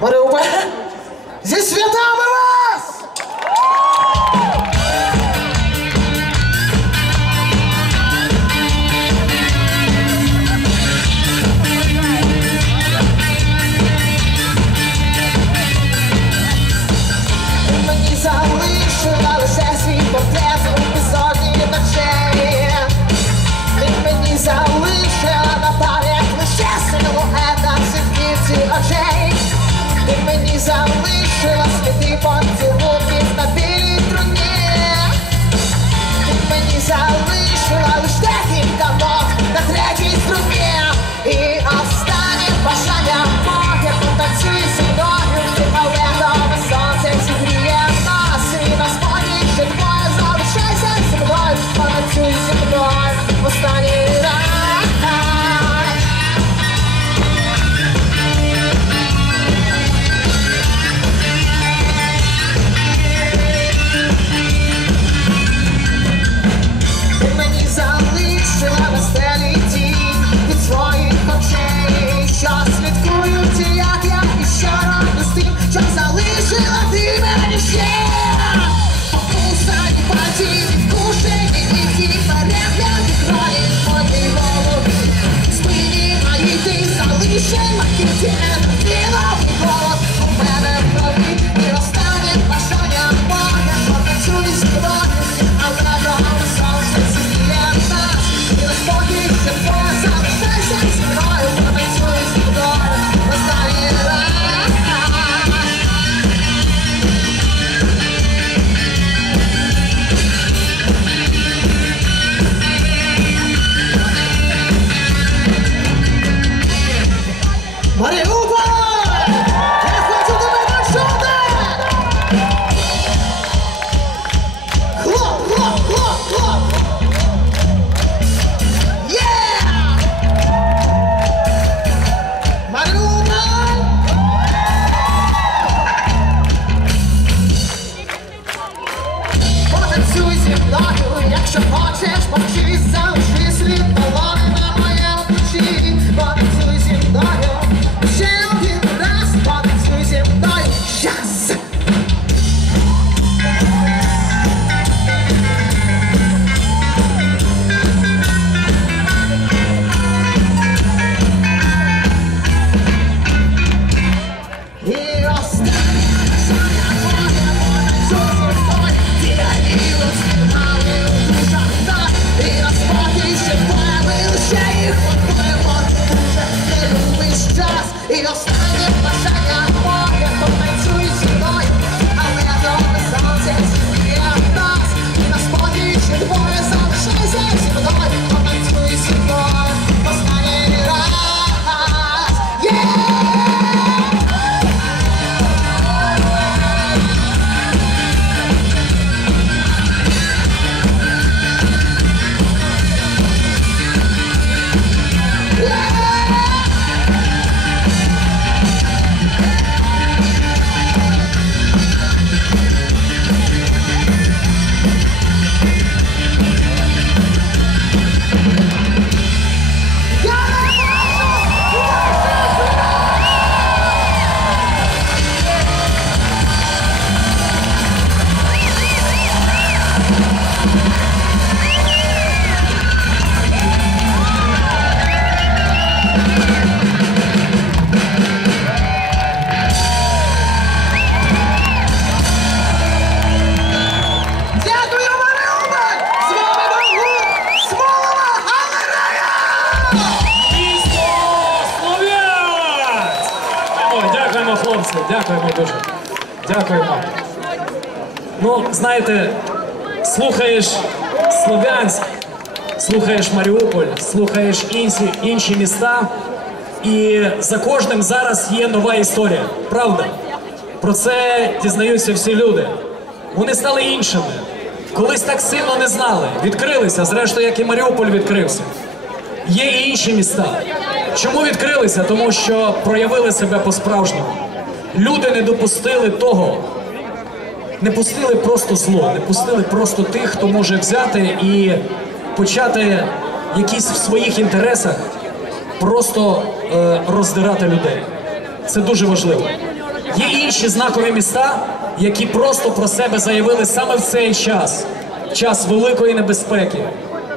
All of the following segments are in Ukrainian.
Para o Zé Svetan! знаєте, слухаєш Слов'янськ, слухаєш Маріуполь, слухаєш інші, інші міста, і за кожним зараз є нова історія. Правда? Про це дізнаються всі люди. Вони стали іншими. Колись так сильно не знали, відкрилися, зрештою, як і Маріуполь відкрився. Є і інші міста. Чому відкрилися? Тому що проявили себе по-справжньому. Люди не допустили того, не пустили просто зло, не пустили просто тих, хто може взяти і почати якісь в своїх інтересах просто е, роздирати людей. Це дуже важливо. Є інші знакові міста, які просто про себе заявили саме в цей час, час великої небезпеки,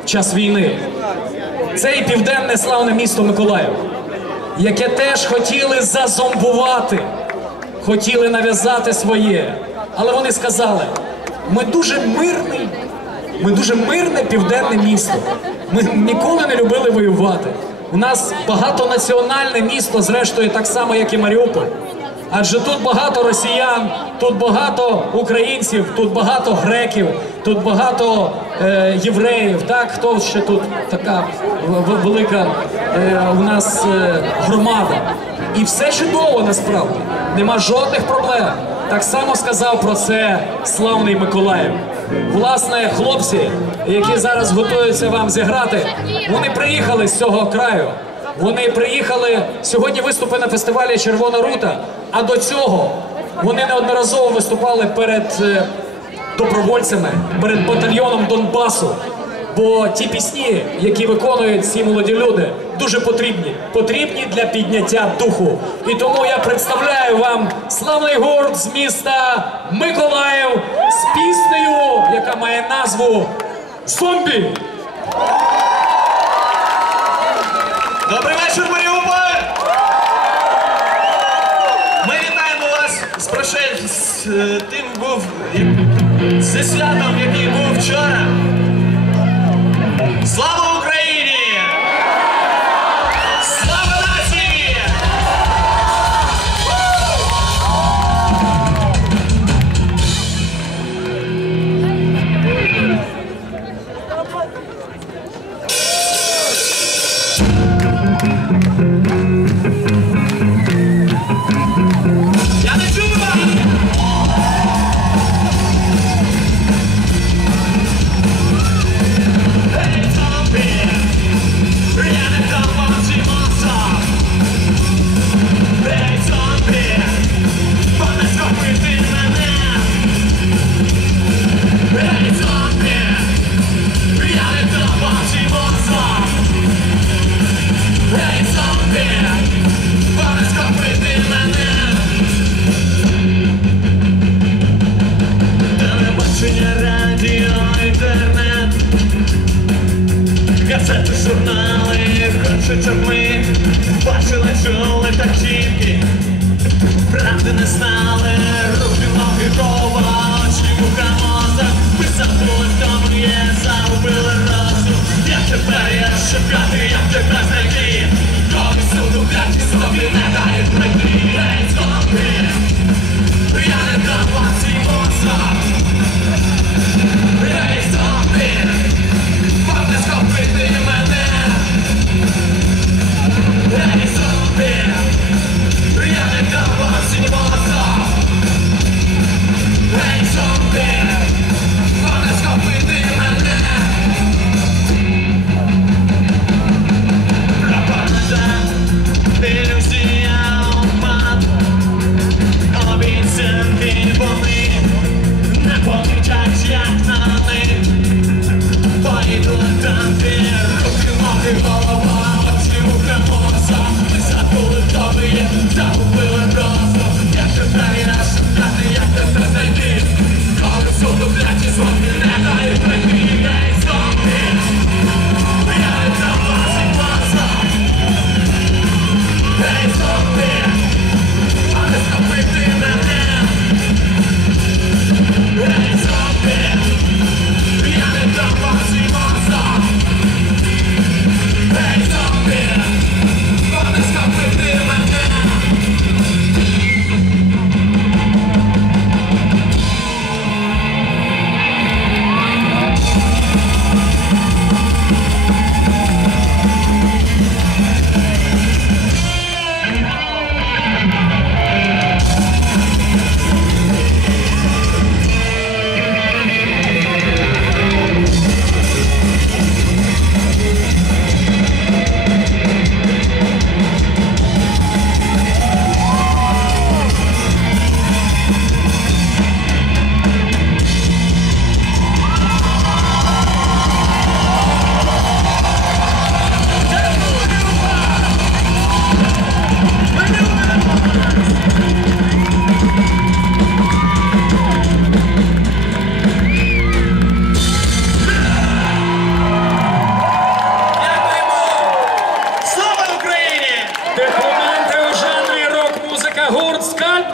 час війни. Це і південне славне місто Миколаїв, яке теж хотіли зазомбувати, хотіли нав'язати своє. Але вони сказали: ми дуже мирний, ми дуже мирне південне місто. Ми ніколи не любили воювати. У нас багатонаціональне місто, зрештою, так само, як і Маріуполь. Адже тут багато росіян, тут багато українців, тут багато греків, тут багато е, євреїв. Так, хто ще тут така велика е, у нас е, громада. І все чудово насправді. Нема жодних проблем. Так само сказав про це славний Миколаїв. Власне, хлопці, які зараз готуються вам зіграти, вони приїхали з цього краю. Вони приїхали сьогодні виступи на фестивалі Червона рута. А до цього вони неодноразово виступали перед е, добровольцями, перед батальйоном Донбасу. Бо ті пісні, які виконують ці молоді люди, дуже потрібні. Потрібні для підняття духу. І тому я представляю вам славний гурт з міста Миколаїв з піснею, яка має назву Зомбі. Добрий вечір, Маріуполь! Ми вітаємо вас з прошед з е, тим був зі святом, який був вчора. Слава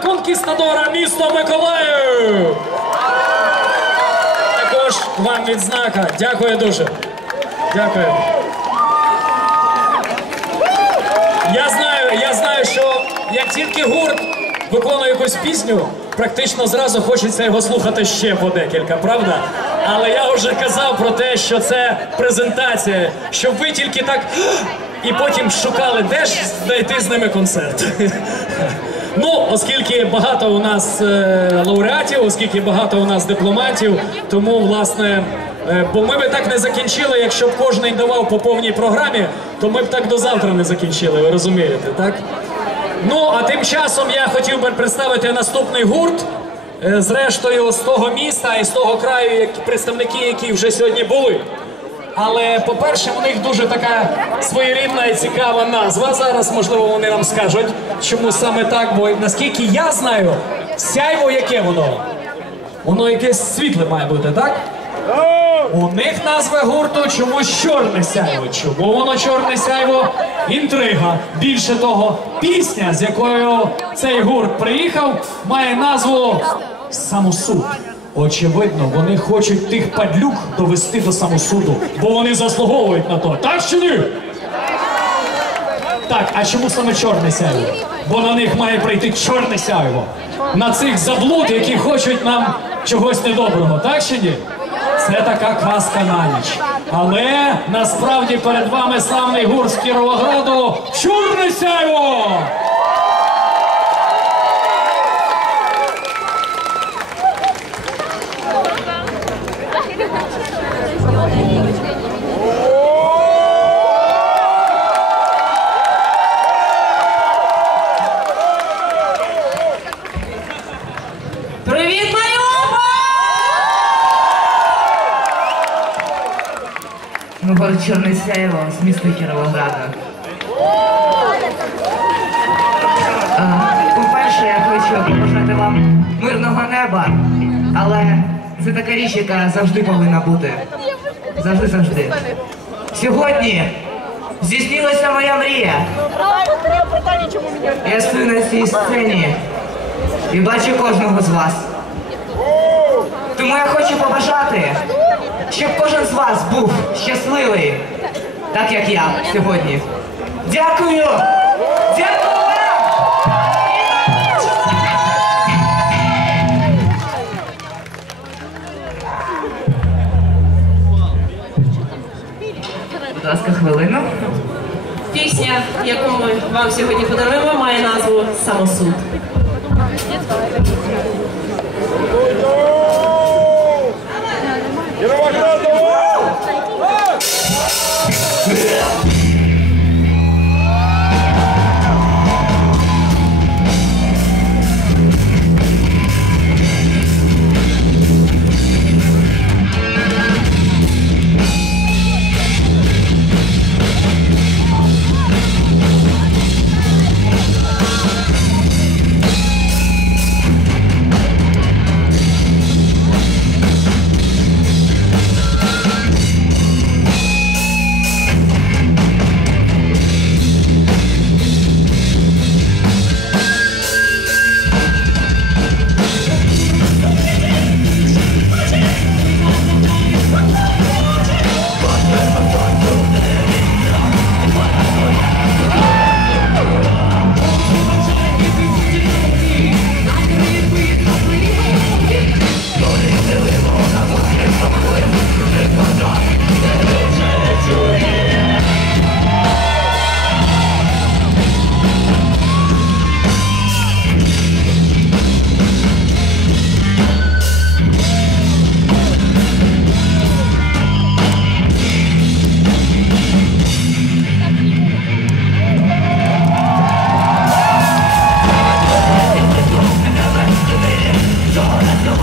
конкістадора місто Миколаїв. Також вам відзнака. Дякую дуже. Дякую. Я знаю, я знаю, що як тільки гурт виконує якусь пісню, практично зразу хочеться його слухати ще по декілька, правда? Але я вже казав про те, що це презентація, щоб ви тільки так і потім шукали, де ж знайти з ними концерт. Ну, оскільки багато у нас е, лауреатів, оскільки багато у нас дипломатів, тому власне. е, Бо ми би так не закінчили, якщо б кожен давав по повній програмі, то ми б так до завтра не закінчили, ви розумієте, так? Ну, а тим часом я хотів би представити наступний гурт. е, Зрештою, з того міста і з того краю, як представники, які вже сьогодні були. Але, по-перше, у них дуже така своєрідна і цікава назва. Зараз, можливо, вони нам скажуть, чому саме так, бо наскільки я знаю, сяйво яке воно? Воно якесь світле має бути, так? У них назва гурту чомусь чорне сяйво. Чому воно чорне сяйво? Інтрига. Більше того, пісня, з якою цей гурт приїхав, має назву Самосуд. Очевидно, вони хочуть тих падлюк довести до самосуду, бо вони заслуговують на то. Так чи ні? Так, а чому саме чорне сяйво? Бо на них має прийти чорне сяйво. На цих заблуд, які хочуть нам чогось недоброго, так чи ні? Це така казка на ніч. Але насправді перед вами славний гурт з Кіровограду Чорне сяйво! Чорне з міста Кіровограда. По-перше, я хочу побажати вам мирного неба, але це така річ, яка завжди повинна бути. Завжди, завжди. Сьогодні здійснилася моя мрія. Я стою на цій сцені і бачу кожного з вас. Тому я хочу побажати, щоб кожен з вас був щасливий, так як я сьогодні. Дякую! Будь ласка, хвилину. Пісня, яку ми вам сьогодні подаруємо, має назву Самосуд. Героя!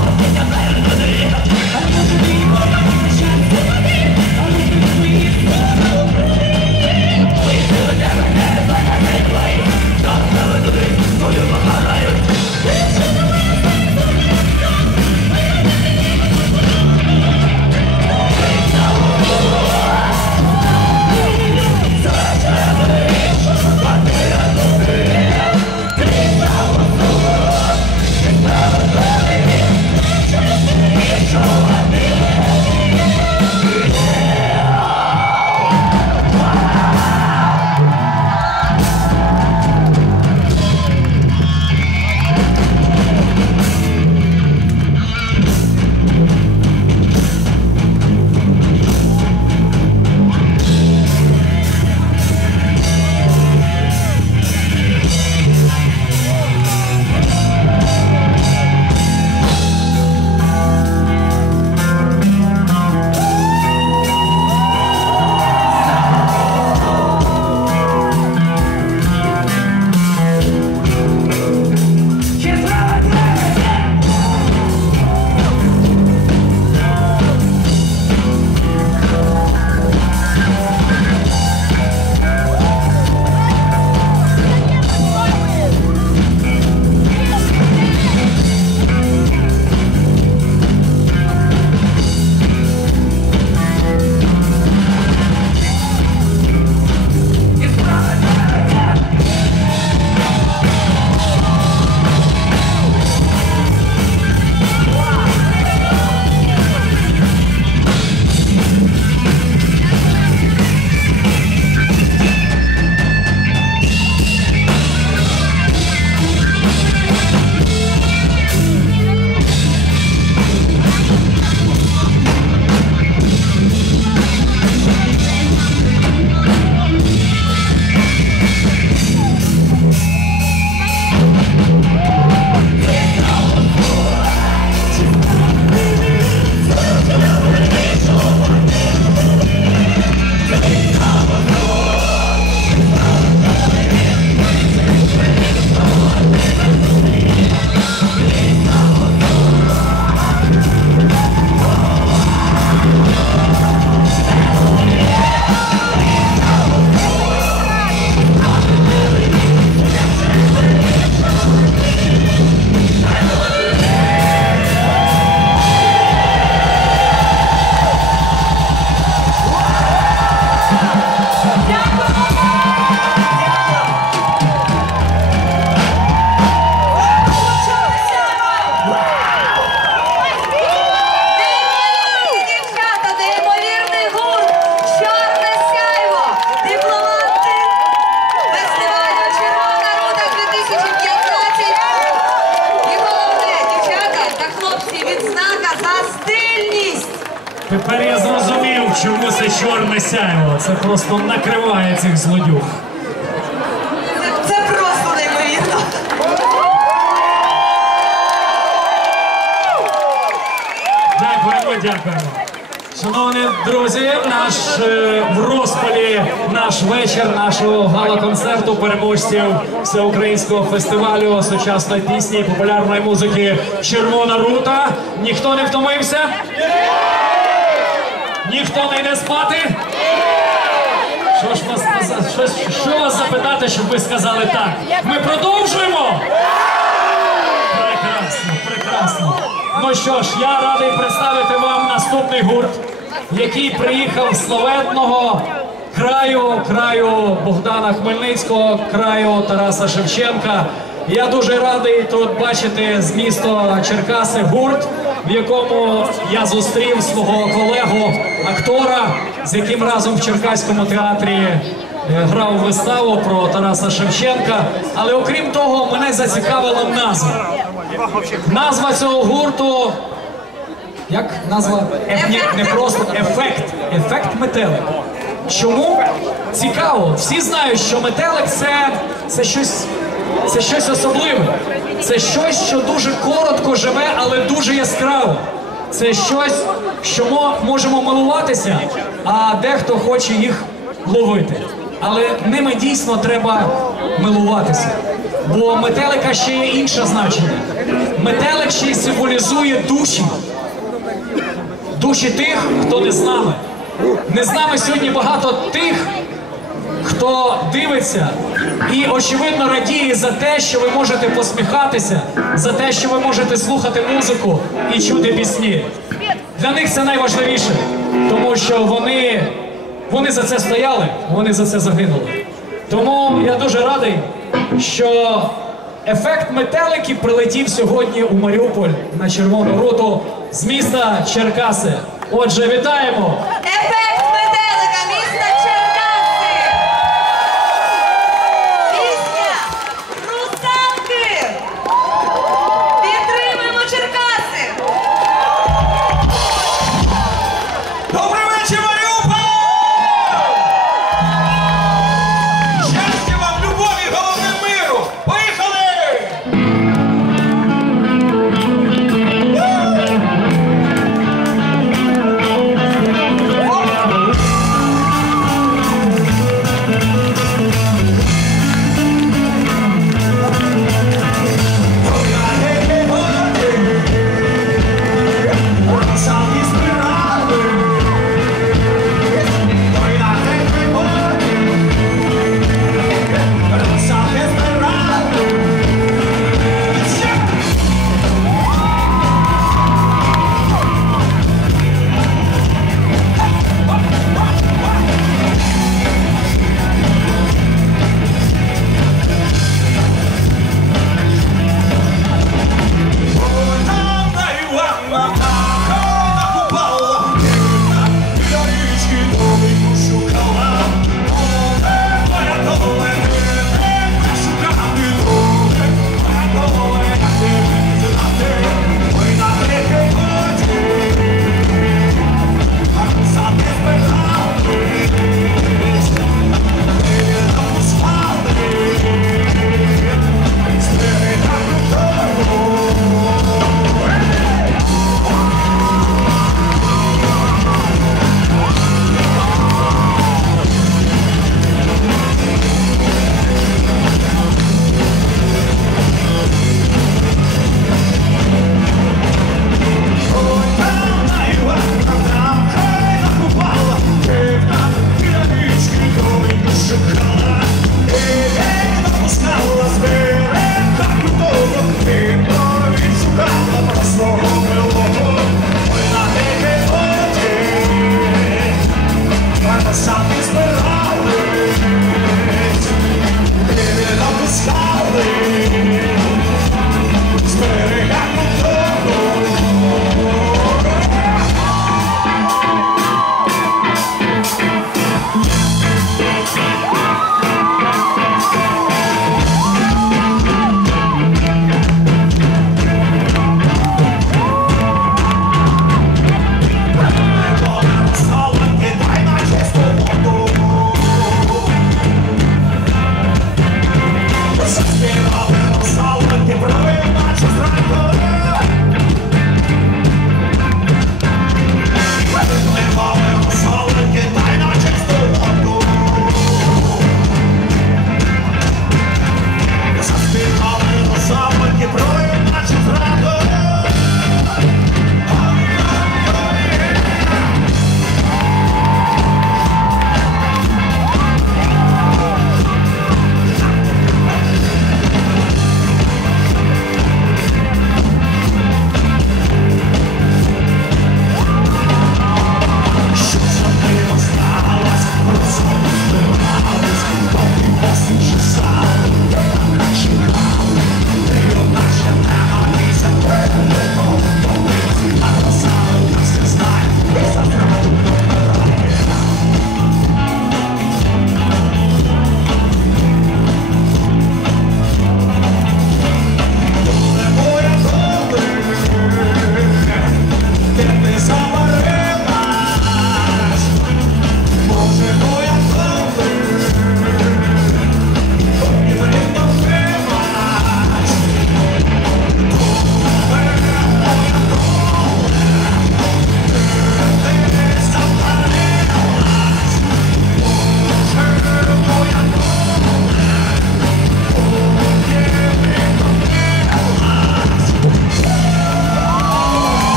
Oh, I'm gonna Це просто накриває цих злодюг. Це просто неймовірно. Дякуємо, дякуємо. Шановні друзі, наш е, в розпалі наш вечір нашого гала-концерту переможців всеукраїнського фестивалю сучасної пісні і популярної музики Червона рута. Ніхто не втомився? Ніхто не йде спати? Що ж вас що, що вас запитати, щоб ви сказали так? Ми продовжуємо? Прекрасно, прекрасно. Ну що ж, я радий представити вам наступний гурт, який приїхав з словетного краю, краю Богдана Хмельницького, краю Тараса Шевченка. Я дуже радий тут бачити з міста Черкаси гурт, в якому я зустрів свого колегу актора, з яким разом в Черкаському театрі е, грав виставу про Тараса Шевченка. Але окрім того, мене зацікавила назва. Назва цього гурту. Як назва? Еф, ні, не просто ефект. Ефект метелик. Чому? Цікаво. Всі знають, що метелик це, це щось. Це щось особливе. Це щось, що дуже коротко живе, але дуже яскраво. Це щось, що ми можемо милуватися, а дехто хоче їх ловити. Але ними дійсно треба милуватися. Бо метелика ще є інше значення. Метелик ще й символізує душі. Душі тих, хто не з нами. Не з нами сьогодні багато тих, хто дивиться і очевидно радіє за те, що ви можете посміхатися, за те, що ви можете слухати музику і чути пісні. Для них це найважливіше, тому що вони, вони за це стояли, вони за це загинули. Тому я дуже радий, що ефект метеликів прилетів сьогодні у Маріуполь на Червону руту з міста Черкаси. Отже, вітаємо!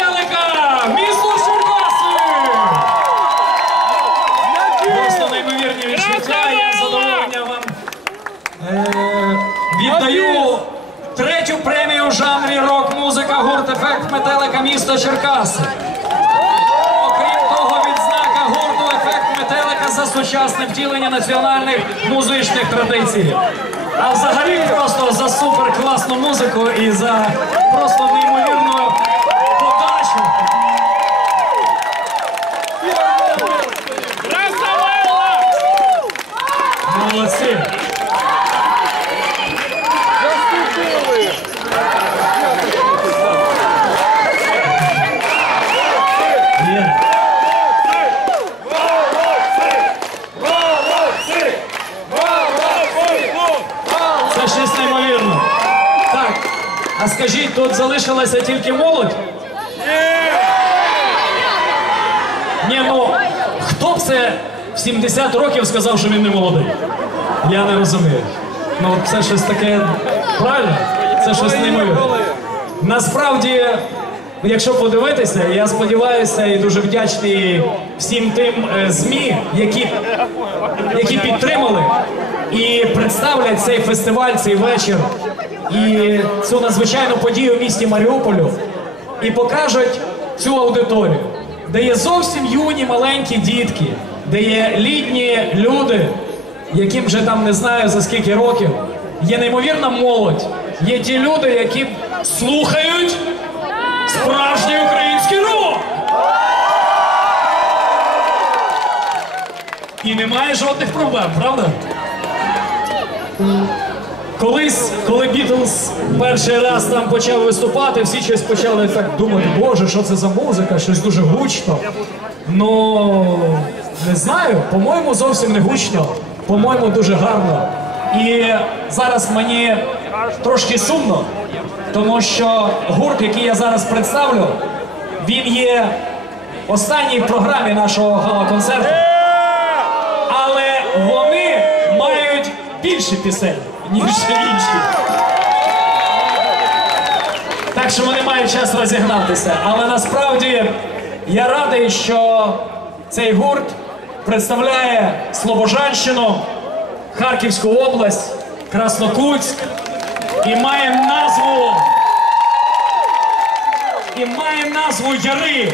Метелика! Місто Черкаси! Просто неймовірні відчуття. Я з задоволенням вам е, віддаю третю премію в жанрі рок-музика гурт Ефект метелика місто Черкаси. Окрім того, відзнака гурту Ефект метелика за сучасне втілення національних музичних традицій. А взагалі просто за супер класну музику і за просто неймовірну подачу. Молодці! Є. Це щось неймовірно. Так, а скажіть, тут залишилася тільки молодь? Ні, ну хто б це в 70 років сказав, що він не молодий? Я не розумію. Ну, це щось таке правильно? Це щось неймовірне. Насправді, якщо подивитися, я сподіваюся і дуже вдячний всім тим е, ЗМІ, які, які підтримали і представлять цей фестиваль, цей вечір і цю надзвичайну подію в місті Маріуполю і покажуть цю аудиторію, де є зовсім юні маленькі дітки, де є літні люди, яким вже там не знаю за скільки років, є неймовірна молодь, є ті люди, які слухають справжній український рок. І немає жодних проблем, правда? Колись, коли Бітлз перший раз там почав виступати, всі щось почали так думати, боже, що це за музика, щось дуже гучно. Ну не знаю, по-моєму, зовсім не гучно, по-моєму, дуже гарно. І зараз мені трошки сумно, тому що гурт, який я зараз представлю, він є останній в програмі нашого гала-концерту. Але вони мають більше пісень, ніж інші. Так що вони мають час розігнатися. Але насправді я радий, що цей гурт представляє Слобожанщину, Харківську область, Краснокутськ і має назву. І має назву Яри.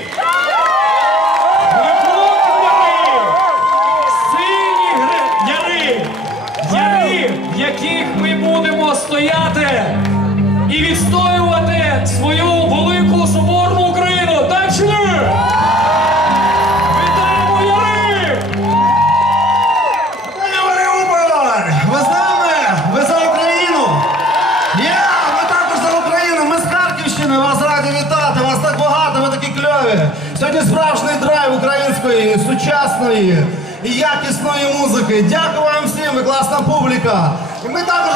Якісної. Дякую вам всім, ви класна публіка! І ми також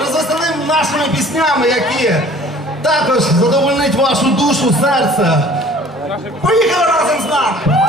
розвеселимо нашими піснями, які також задовольнить вашу душу, серце. Поїхали разом з нами!